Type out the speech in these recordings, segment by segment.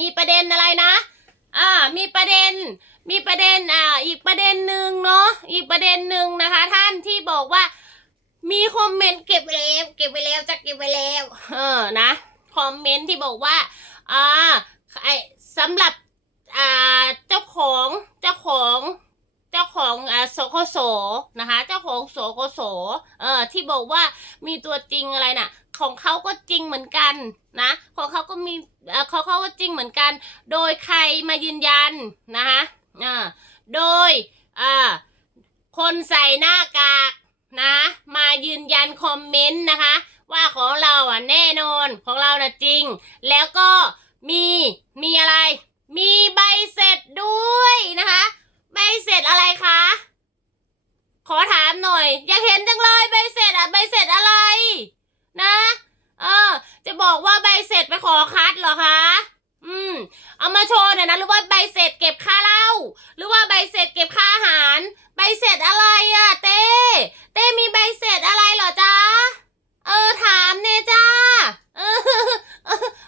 มีประเด็นอะไรนะ อ่า มีประเด็น มีประเด็น อ่า อีกประเด็นหนึ่งเนาะ อีกประเด็นหนึ่งนะคะ ท่านที่บอกว่า มีคอมเมนต์เก็บไว้แล้ว เก็บไว้แล้วจะเก็บไว้แล้ว เออ นะ คอมเมนต์ที่บอกว่า อ่า ไอสำหรับ อ่า เจ้าของ เจ้าของเจ้าของอ่าสคสนะคะ เจ้าของสคสเออที่บอกว่ามีตัวจริงอะไรน่ะ ของเขาก็จริงเหมือนกันนะ ของเขาก็มี เของเขาก็จริงเหมือนกัน โดยใครมายืนยันนะคะโดยคนใส่หน้ากากนะมายืนยันคอมเมนต์นะคะ ว่าของเราอะแน่นอนของเราน่ะจริง แล้วก็มีมีอะไร มีใบเสร็จด้วยนะคะ ใบเสร็จอะไรคะขอถามหน่อย อยากเห็นจังเลยใบเสร็จอะใบเสร็จอะไร นะ เออ จะบอกว่าใบเสร็จไปขอคัดเหรอคะ อืม เอามาโชว์หน่อยนะ หรือว่าใบเสร็จเก็บค่าเหล้า หรือว่าใบเสร็จเก็บค่าอาหาร ใบเสร็จอะไรอะเต้ เต้มีใบเสร็จอะไรเหรอจ๊ะ เออถามเนจ้าเออ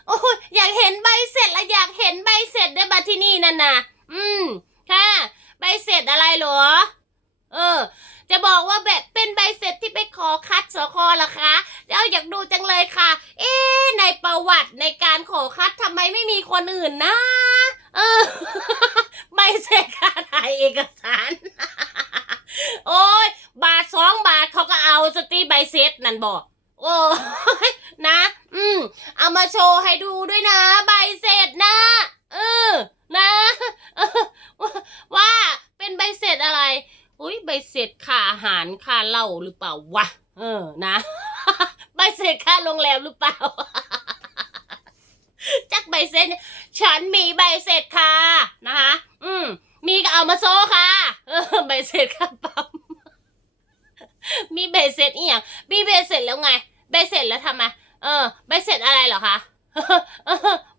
โอ้ยอยากเห็นใบเสร็จละอยากเห็นใบเสร็จได้บัที่นี่นั่นน่ะ อืม ค่ะ ใบเสร็จอะไรเหรอ เออ จะบอกว่าแบบเป็นใบเสร็จที่ไปขอคัดสคอเหรอคะ เราอยากดูจังเลยค่ะ เอ๊ในประวัติในการขอคัดทำไมไม่มีคนอื่นนะ เออใบเสร็จค่าถ่ายเอกสาร โอ้ยบาทสองบาทเขาก็เอาสตีใบเสร็จนั่นบอกโอ้ยนะ อืม เอามาโชว์ให้ดูด้วยนะ ใบเสร็จนะ เออ นะว่าเป็นใบเสร็จอะไร อุ้ยใบเสร็จค่าอาหารค่าเหล้าหรือเปล่าวะ เออ นะ ใบเสร็จค่าโรงแรมหรือเปล่า จักใบเสร็จฉันมีใบเสร็จค่ะนะคะ อืม มีก็เอามาโซ่ค่ะ เออ ใบเสร็จค่าปั๊มมีใบเสร็จอีหยังมีใบเสร็จแล้วไง ใบเสร็จแล้วทำไมเออ ใบเสร็จอะไรเหรอคะ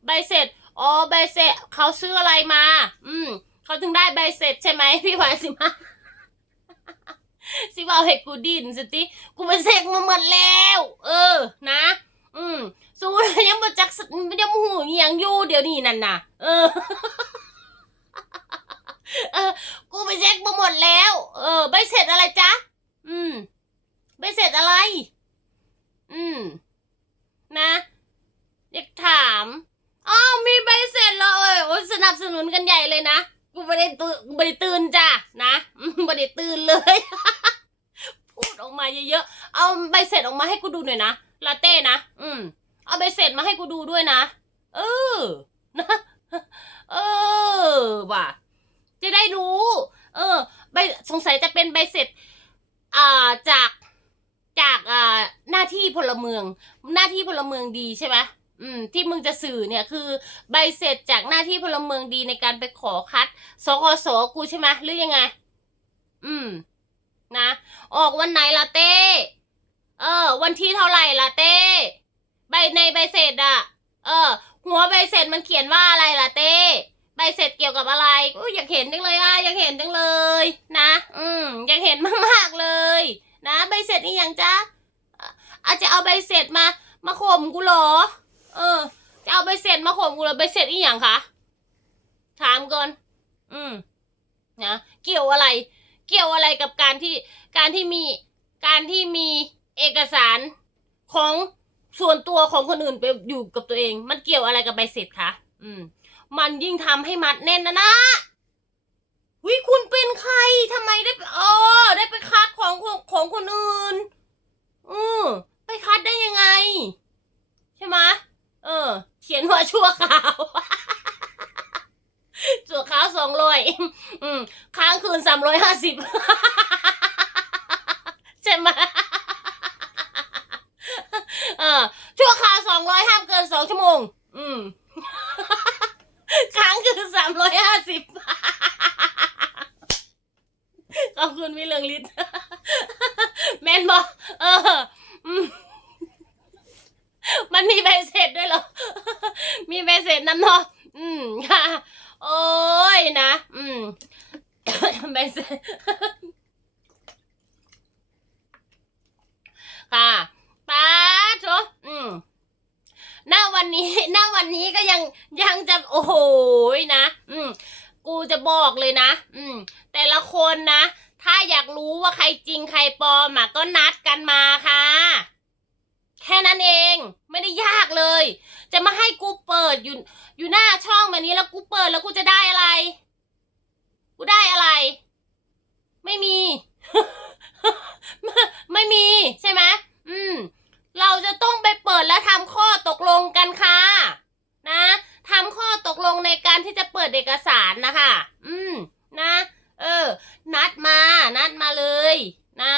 ใบเสร็จอ๋อใบเสร็จเขาซื้ออะไรมา อืมเขาถึงได้ใบเสร็จใช่ไหมพี่วายสิมา สิว่าให้กูดินสติกูไปเสกมาหมดแล้ว เออ นะ อืมสู้ยังมาจักสยังหูย่างอยู่เดี๋ยวนี้นั่นน่ะ เออเออ กูไปเช็คมาหมดแล้ว เออใบเสร็จอะไรจ๊ะ อืมใบเสร็จอะไร อืม นะอยากถามอ้าวมีใบเสร็จแล้วเอ้ยโอ้ยสนับสนุนกันใหญ่เลยนะ กูไม่ได้ตื่นกูไม่ได้ตื่นจ้ะ นะไม่ได้ตื่นเลย เยอะๆ เอาใบเสร็จออกมาให้กูดูหน่อยนะ ลาเต้นะ อืม เอาใบเสร็จมาให้กูดูด้วยนะ เออ นะ เออ ว่ะ จะได้รู้ เออ ใบ สงสัยจะเป็นใบเสร็จ อ่า จาก จาก อ่า หน้าที่พลเมือง หน้าที่พลเมืองดีใช่ไหมอืมที่มึงจะสื่อเนี่ยคือใบเสร็จจากหน้าที่พลเมืองดีในการไปขอคัดสกสกูใช่ไหมหรือยังไง อืม นะ ออกวันไหนล่ะเต้ เออ วันที่เท่าไหร่ล่ะเต้ ใบในใบเสร็จอะเออ หัวใบเสร็จมันเขียนว่าอะไรล่ะเต้ใบเสร็จเกี่ยวกับอะไรอุ้ยอยากเห็นจังเลยอะอยากเห็นจังเลย นะ อืมอยากเห็นมากๆเลย นะใบเสร็จนี่ยังจ๊ะอะอาจจะเอาใบเสร็จมามาข่มกูหรอ เออ จะเอาใบเสร็จมาข่มกูหรอใบเสร็จอีหยังคะถามก่อน อืมนะเกี่ยวอะไร กี่ยวอะไรกับการที่การที่มีการที่มีเอกสารของส่วนตัวของคนอื่นไปอยู่กับตัวเอง มันเกี่ยวอะไรกับใบเสร็จคะอืม มันยิ่งทำให้มัดแน่นนะนะวิคุณเป็นใครทำไมได้ไปเออได้ไปคัดของของของคนอื่นอือไปคัดได้ยังไง ใช่ไหมเออ เขียนว่าชั่วขาวชั่วขาว อยอืมค้างคืนสามร้อยห้าสิบใช่ไหมเออชั่วคราวสองร้อยห้ามเกินสองชั่วโมง อืมค้างคือสามร้อยห้าสิบขอบคุณพี่เลืองฤทธิ์แมนบอกเออมมันมีใบเสร็จด้วยเหรอ มีใบเสร็จน้ำเนาะอืมค่ะ โอ้ยนะ อืมใบเสร็จค่ะป้าโถอืมหน้าวันนี้หน้าวันนี้ก็ยังยังจะโอ้โหนะ อืมกูจะบอกเลยนะ อืม แต่ละคนนะ ถ้าอยากรู้ว่าใครจริงใครปลอมอะก็นัดกันมาค่ะ แค่นั้นเอง ไม่ได้ยากเลย จะมาให้กูเปิดอยู่ อยู่หน้าช่องแบบนี้แล้วกูเปิดแล้วกูจะได้อะไร กูได้อะไร ไม่มี ไม่มีใช่ไหมอืม เราจะต้องไปเปิดและทำข้อตกลงกันค่ะ นะทำข้อตกลงในการที่จะเปิดเอกสารนะคะ อืม นะ เออ นัดมา นัดมาเลย นะ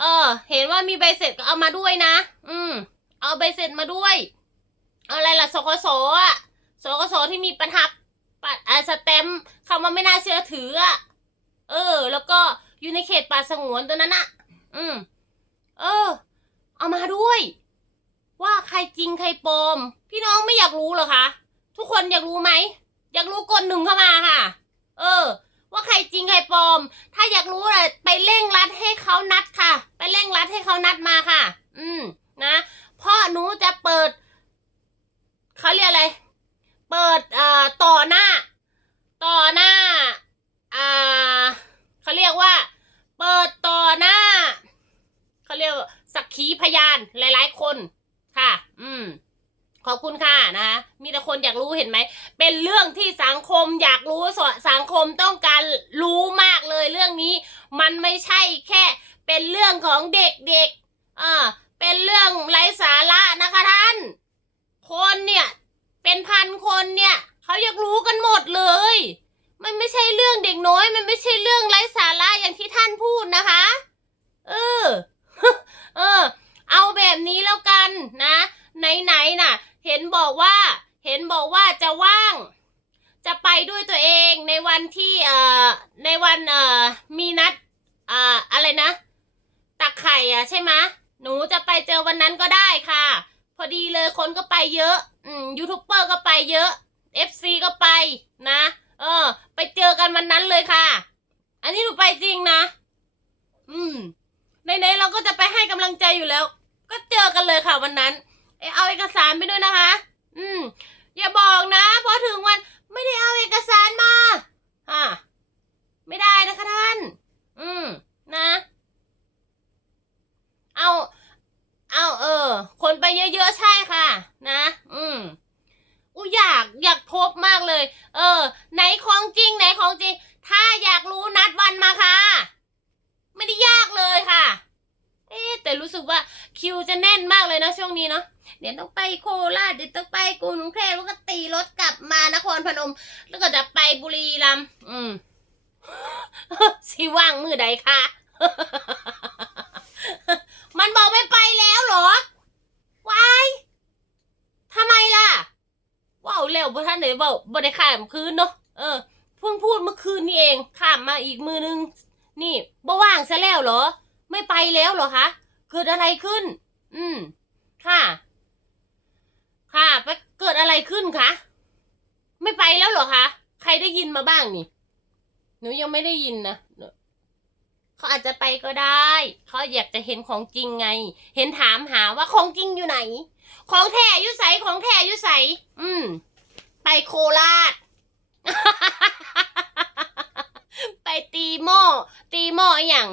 เออ เห็นว่ามีใบเสร็จก็เอามาด้วยนะ อืม เอาใบเสร็จมาด้วย เอาอะไรล่ะสกสอะ สกสที่มีประทับปัดอ่าสแตมคำว่าไม่น่าเชื่อถืออะเออ แล้วก็อยู่ในเขตป่าสงวนตัวนั้นอะอืม เออ เอามาด้วย ว่าใครจริงใครปลอม พี่น้องไม่อยากรู้เหรอคะ ทุกคนอยากรู้ไหม อยากรู้กดหนึ่งเข้ามาค่ะ เออ ว่าใครจริงใครปลอม ถ้าอยากรู้อะไรไปเร่งรัดให้เขานัดค่ะ ไปเร่งรัดให้เขานัดมาค่ะ อืม นะ เพ่อหนูจะเปิดเขาเรียกอะไร เปิดเอ่อต่อหน้า ต่อหน้าอ่าเขาเรียกว่า เปิดต่อหน้าเขาเรียกสักขีพยานหลาย ๆ คนค่ะ อืม ขอบคุณค่ะนะมีแต่คนอยากรู้เห็นไหม เป็นเรื่องที่สังคมอยากรู้สสังคมต้องการรู้มากเลยเรื่องนี้ มันไม่ใช่แค่ เป็นเรื่องของเด็กๆอ่าเป็นเรื่องไร้สาระนะคะท่าน คนเนี่ย เป็นพันคนเนี่ยเขาอยากรู้กันหมดเลย มันไม่ใช่เรื่องเด็กน้อย มันไม่ใช่เรื่องไร้สาระอย่างที่ท่านพูดนะคะ เออ เออ เอาแบบนี้แล้วกันนะ ไหนๆน่ะ เห็นบอกว่า เห็นบอกว่าจะว่าง จะไปด้วยตัวเองในวันที่เอ่อในวันเอ่อมีนัดอ่าอะไรนะ ตักไข่อะใช่ไหมหนูจะไปเจอวันนั้นก็ได้ค่ะ พอดีเลยคนก็ไปเยอะอืมยูทูบเบอร์ก็ไปเยอะ FC ก็ไปนะ เออ ไปเจอกันวันนั้นเลยค่ะ อันนี้หนูไปจริงนะ อืมไหนเราก็จะไปให้กำลังใจอยู่แล้ว ก็เจอกันเลยค่ะวันนั้น เอเอาเอกสารไปด้วยนะคะ อืม อย่าบอกนะพอถึงวันไม่ได้เอาเอกสารมาอ่าไม่ได้นะคะท่าน อืมนะ เอา เอาเออ คนไปเยอะๆใช่ค่ะ นะ อืมอูอยากอยากพบมากเลย เออ ไหนของจริงไหนของจริง ถ้าอยากรู้นัดวันมาค่ะ ไม่ได้ยากเลยค่ะ เอ๊แต่รู้สึกว่าคิวจะแน่นมากเลยนะช่วงนี้เนาะเดี๋ยวต้องไปโคราชเดี๋ยวต้องไปกรุงเทพแล้วก็ตีรถกลับมานครพนม แล้วก็จะไปบุรีรัมย์อืมสิว่างมือใดคะ มันบอกไม่ไปแล้วเหรอวายทำไมล่ะ ว้าวเร็วบ่ท่านไหนบอกบ่ได้ข้ามคืนเนาะ เออ เพิ่งพูดเมื่อคืนนี่เอง ข้ามมาอีกมือนึง นี่บ่ว่างซะแล้วเหรอ ไม่ไปแล้วเหรอคะ เกิดอะไรขึ้น อืม ค่ะ ค่ะ ไปเกิดอะไรขึ้นคะ ไม่ไปแล้วเหรอคะ ใครได้ยินมาบ้างนี่ หนูยังไม่ได้ยินนะ เขาอาจจะไปก็ได้ เขาอยากจะเห็นของจริงไง เห็นถามหาว่าของจริงอยู่ไหน ของแท้อยุใสของแท้อยุใสอืม ไปโคราช ไปตีหม้อ ตีหม้ออย่าง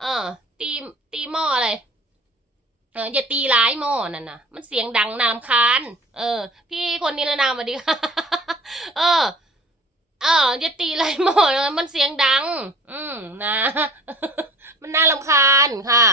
เออ ตีตีหม้ออะไรเอออย่าตีร้ายหม้อนั่นนะมันเสียงดังนามคาน เออ พี่คนนี้ละนามสวัสดีค่ะ เออ เอออย่าตีไรหม้อนะมันเสียงดัง อืมนะ มันน่ารำคาญค่ะ